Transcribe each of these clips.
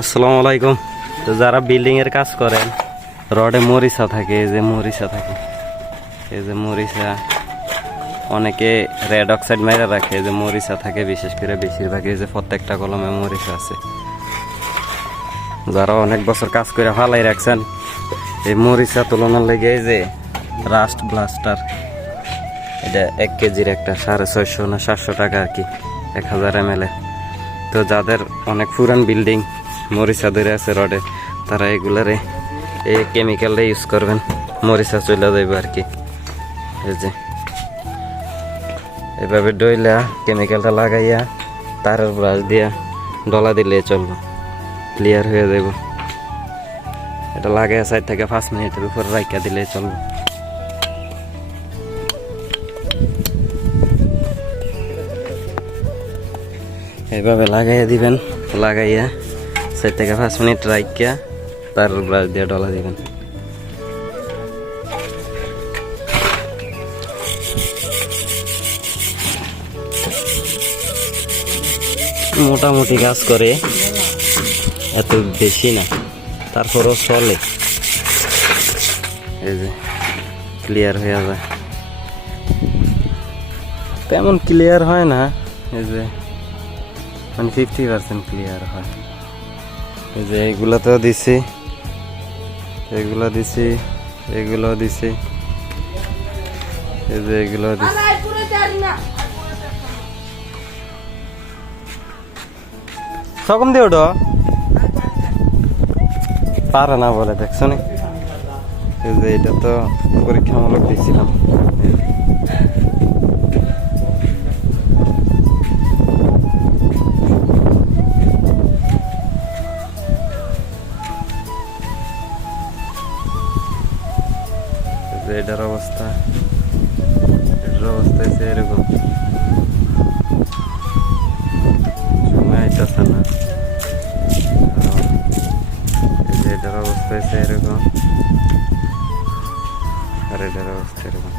আসসালামু আলাইকুম। তো যারা বিল্ডিং এর কাজ করেন, রডে মরিচা থাকে, এই যে মরিচা থাকে, এই যে মরিচা, অনেকে রেড অক্সাইড মেরে রাখে যে মরিচা থাকে, বিশেষ করে বেশিরভাগ এই যে প্রত্যেকটা কলমে মরিচা আছে। যারা অনেক বছর কাজ করে ফালাই রাখছেন, এই মরিচা তুলনার লেগে এই যে রাস্ট ব্লাস্টার এটা এক কেজির একটা সাড়ে ছয়শো না সাতশো টাকা আর কি, এক হাজার এম তো যাদের অনেক পুরান বিল্ডিং মরিচা ধরে আছে রডে। তারা এগুলারে এই কেমিক্যালটা ইউজ করবেন। মরিচা চলে যাইবে আর কি এই যে। এভাবে ডইলা কেমিক্যালটা লাগাইয়া তারের ব্রাশ দিয়া ডলা দিলে চলবে। ক্লিয়ার হয়ে যাব এটা লাগাইয়া সাইড থেকে পাঁচ মিনিটের উপর রাইকা দিলে চলবে। এইভাবে লাগাইয়া দিবেন। লাগাইয়া সাইড থেকে পাঁচ মিনিট রাইকা তার ব্রাশ দিয়ে ডলা দিবেন। মোটামুটি কাজ করে এত বেশি না, তারপরও চলে। এই যে ক্লিয়ার হয়ে যায়। তেমন ক্লিয়ার হয় না, এই যে মানে ফিফটি পার্সেন্ট ক্লিয়ার হয়। এই যে এইগুলোতেও দিছি। এগুলো দিছি এগুলো দিছি। এই যে এগুলো দিছি। সকম দিয়ে ওটা পারে না বলে দেখছ নি? এই যে এটা তো পরীক্ষামূলক দিয়েছিলাম এটার অবস্থা এটার অবস্থা হচ্ছে এরকম। সময় আইতাছে না। যে এটার অবস্থা হচ্ছে এরকম। আর অবস্থা এরকম।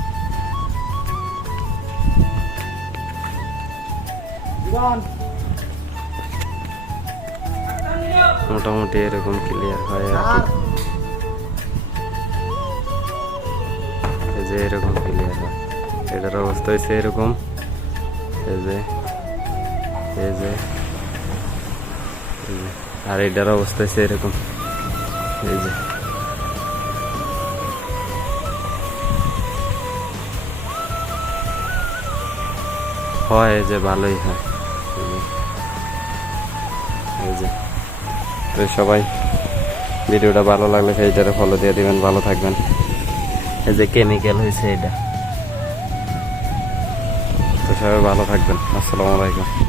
মোটামুটি এরকম ক্লিয়ার হয় আর কি। যে এরকম ক্লিয়ার হয়। এটার অবস্থা হচ্ছে এরকম। এই যে এই যে আর এটার অবস্থা হচ্ছে এরকম। এই যে। হয় এই যে, ভালোই হয়। এই যে। সবাই, ভিডিওটা ভালো লাগলে সেইটারে ফলো দিয়ে দিবেন, ভালো থাকবেন। এই যে কেমিক্যাল হয়েছে এটা। তো সবাই ভালো থাকবেন। আসসালামু আলাইকুম।